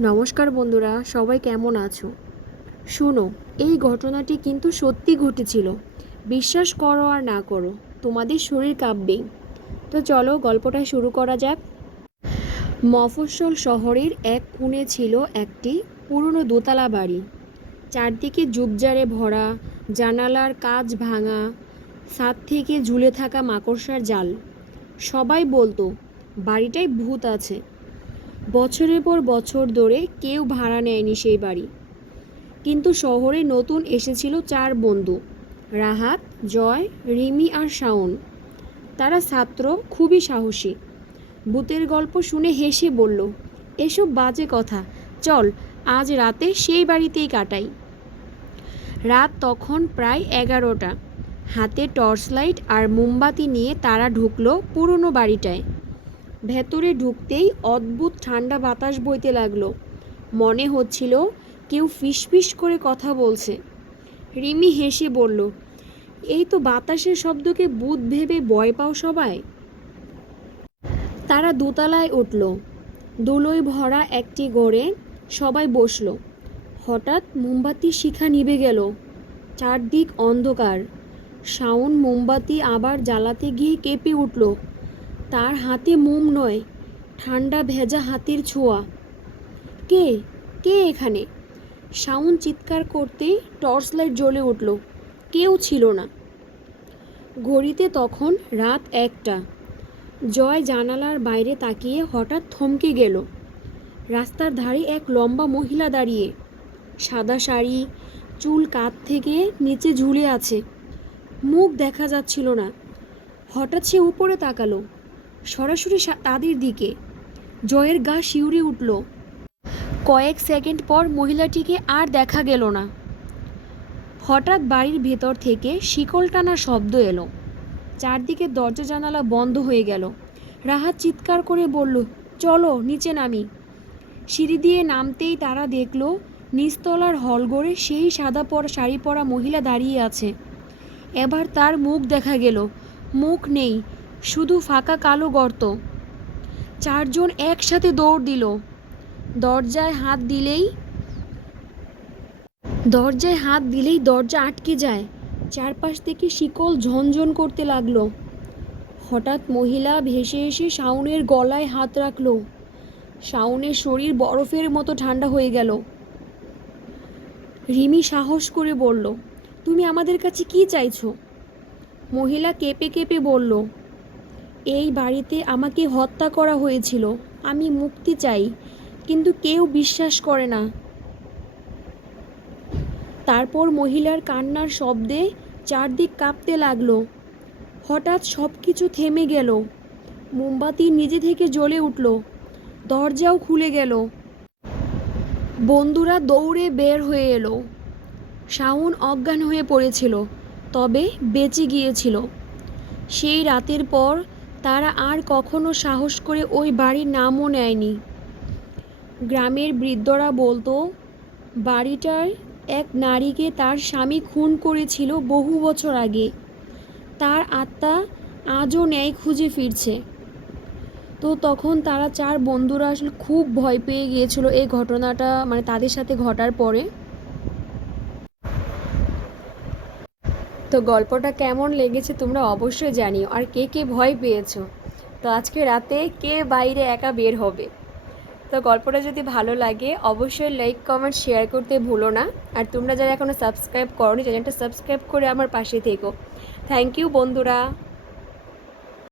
নমস্কার বন্ধুরা, সবাই কেমন আছো? শোনো, এই ঘটনাটি কিন্তু সত্যি ঘটেছিল। বিশ্বাস করো আর না করো, তোমাদের শরীর কাঁপবেই। তো চলো গল্পটা শুরু করা যাক। মফস্বল শহরের এক কোণে ছিল একটি পুরনো দোতলা বাড়ি। চারদিকে জুবজারে ভরা, জানালার কাজ ভাঙা, ছাদ থেকে ঝুলে থাকা মাকড়সার জাল। সবাই বলতো, বাড়িটায় ভূত আছে। বছরের পর বছর ধরে কেউ ভাড়া নেয়নি সেই বাড়ি। কিন্তু শহরে নতুন এসেছিল চার বন্ধু, রাহাত, জয়, রিমি আর শাওন। তারা ছাত্র, খুবই সাহসী। ভূতের গল্প শুনে হেসে বলল, এসব বাজে কথা। চল, আজ রাতে সেই বাড়িতেই কাটাই। রাত তখন প্রায় এগারোটা। হাতে টর্চ লাইট আর মোমবাতি নিয়ে তারা ঢুকলো পুরনো বাড়িটায়। ভেতরে ঢুকতেই অদ্ভুত ঠান্ডা বাতাস বইতে লাগল। মনে হচ্ছিল কেউ ফিসফিস করে কথা বলছে। রিমি হেসে বলল, এই তো বাতাসের শব্দকে বুধ ভেবে ভয় পাও সবাই? তারা দোতলায় উঠল। দোলই ভরা একটি গড়ে সবাই বসল। হঠাৎ মোমবাতির শিখা নিভে গেল। চারদিক অন্ধকার। শাওন মোমবাতি আবার জ্বালাতে গিয়ে কেঁপে উঠল। তার হাতে মোম নয়, ঠান্ডা ভেজা হাতের ছোঁয়া। কে? কে এখানে? শাউন চিৎকার করতেই টর্চ লাইট জ্বলে উঠল, কেউ ছিল না। ঘড়িতে তখন রাত একটা। জয় জানালার বাইরে তাকিয়ে হঠাৎ থমকে গেল। রাস্তার ধারে এক লম্বা মহিলা দাঁড়িয়ে, সাদা শাড়ি, চুল কাত থেকে নিচে ঝুলে আছে। মুখ দেখা যাচ্ছিল না। হঠাৎ সে উপরে তাকালো সরাসরি তাদের দিকে। জয়ের গা শিউরে উঠল। কয়েক সেকেন্ড পর মহিলাটিকে আর দেখা গেল না। হঠাৎ বাড়ির ভেতর থেকে শিকল টানা শব্দ এলো। চারদিকে দরজা জানালা বন্ধ হয়ে গেল। রাহাত চিৎকার করে বলল, চলো, নিচে নামি। সিঁড়ি দিয়ে নামতেই তারা দেখল, নিচতলার হলঘরে সেই সাদা পরা, শাড়ি পরা মহিলা দাঁড়িয়ে আছে। এবার তার মুখ দেখা গেল। মুখ নেই শুধু ফাঁকা কালো গর্ত। চারজন একসাথে দৌড় দিল। দরজায় হাত দিলেই দরজায় হাত দিলেই দরজা আটকে যায়। চারপাশ থেকে শিকল ঝনঝন করতে লাগল। হঠাৎ মহিলা ভেসে এসে শাওনের গলায় হাত রাখল। শাওনের শরীর বরফের মতো ঠান্ডা হয়ে গেল। রিমি সাহস করে বলল, তুমি আমাদের কাছে কি চাইছো? মহিলা কেঁপে কেঁপে বলল এই বাড়িতে আমাকে হত্যা করা হয়েছিল, আমি মুক্তি চাই, কিন্তু কেউ বিশ্বাস করে না। তারপর মহিলার কান্নার শব্দে চারদিক কাঁপতে লাগল। হঠাৎ সব কিছু থেমে গেল। মোমবাতি নিজে থেকে জ্বলে উঠল। দরজাও খুলে গেল। বন্ধুরা দৌড়ে বের হয়ে এলো। শাওন অজ্ঞান হয়ে পড়েছিল, তবে বেঁচে গিয়েছিল। সেই রাতের পর তারা আর কখনো সাহস করে ওই বাড়ির নামও নেয়নি। গ্রামের বৃদ্ধরা বলতো, বাড়িটার এক নারীকে তার স্বামী খুন করেছিল বহু বছর আগে। তার আত্মা আজও ন্যায় খুঁজে ফিরছে। তো তখন তারা চার বন্ধুরা আসলে খুব ভয় পেয়ে গিয়েছিল এই ঘটনাটা মানে তাদের সাথে ঘটার পরে। তো গল্পটা কেমন লেগেছে তোমরা অবশ্যই জানিও। আর কে কে ভয় পেয়েছ? তো আজকে রাতে কে বাইরে একা বের হবে? তো গল্পটা যদি ভালো লাগে, অবশ্যই লাইক কমেন্ট শেয়ার করতে ভুলো না। আর তোমরা যারা এখনও সাবস্ক্রাইব করো চ্যানেলটা সাবস্ক্রাইব করে আমার পাশে থেকো। থ্যাংক ইউ বন্ধুরা।